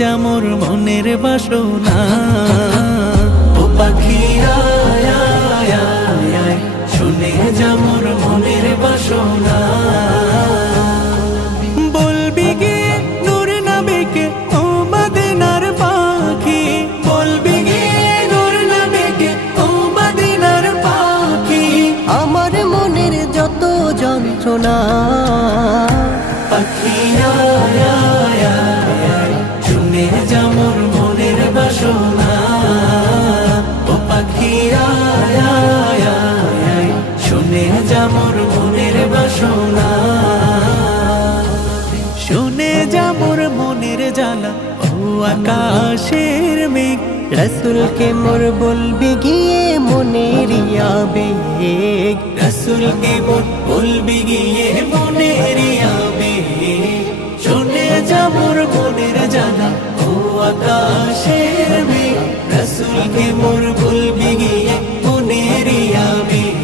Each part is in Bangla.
যা মোর মনের বাসনা। ও পাখি আয় আয় আয় আয়, শুনে যা মোর মনের বাসনা। বলবি গিয়ে নূর নবীকে ও মদিনার পাখি, বলবি গিয়ে নূর নবীকে ও মদিনার পাখি। আমার মনের যত যন্ত্রণা, পাখি আয় আয় আয় আয়, শুনে যা মোর মনের বাসনা। ও পাখি আয় আয় আয় আয়, শুনে যা মোর মনের বাসনা। শুনে যা মোর মনের জ্বালা ও আকাশের মেঘ, রসুলকে মোর বলবি গিয়ে মনের আবেগ। রসুলকে মোর বলবি গিয়ে মনের আবেগ। শুনে যা মোর মনের জ্বালা ও আকাশের মেঘ, রসুলকে মোর বলবি গিয়ে মনের আবেগ।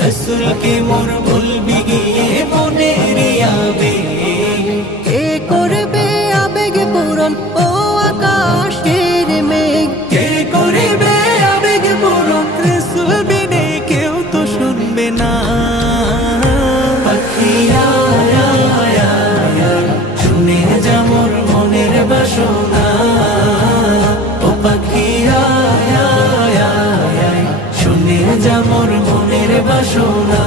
রসুলকে মোর বলবি গিয়ে মনের আবেগ। কে করবে আবেগ পূরণ ও আকাশের মেঘ? কে করিবে আবেগ পূরণ, রসুল বিনে কেউ তো শুনবে না। পাখি আয় আয় আয় আয়, শুনে যা মোর মনের বাসনা। ও পাখি আয় আয় আয় আয়, শুনে যা মোর মনের বাসনা।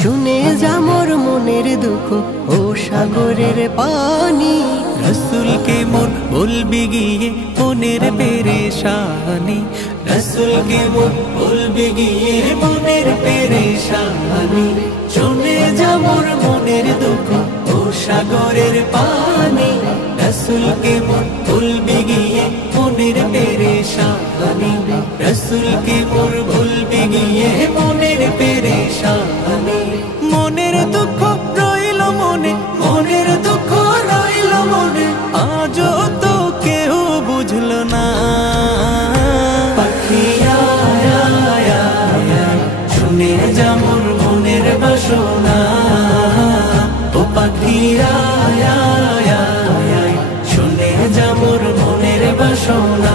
শুনে যা মোর মনের দুঃখ ও সাগরের পানি, রসুলকে মোর বলবি গিয়ে মনের পেরেশানি। রসুলকে মোর বলবি গিয়ে মনের পেরেশানি। শুনে যা মোর মনের দুঃখ ও সাগরের পানি। রসুলকে মোর বলবি গিয়ে মনের পেরেশানি। রসুলকে মোর বলবি গিয়ে মনের পেরেশানি। মনের দুঃখ রইল মনে, মনের দুঃখ রইল মনে, আজও তো কেউ বুঝল না। পাখি আয় আয় আয় আয়, শুনে যা মোর মনের বাসনা। ও পাখি আয় আয় আয় আয়, শুনে যা মোর মনের বাসনা।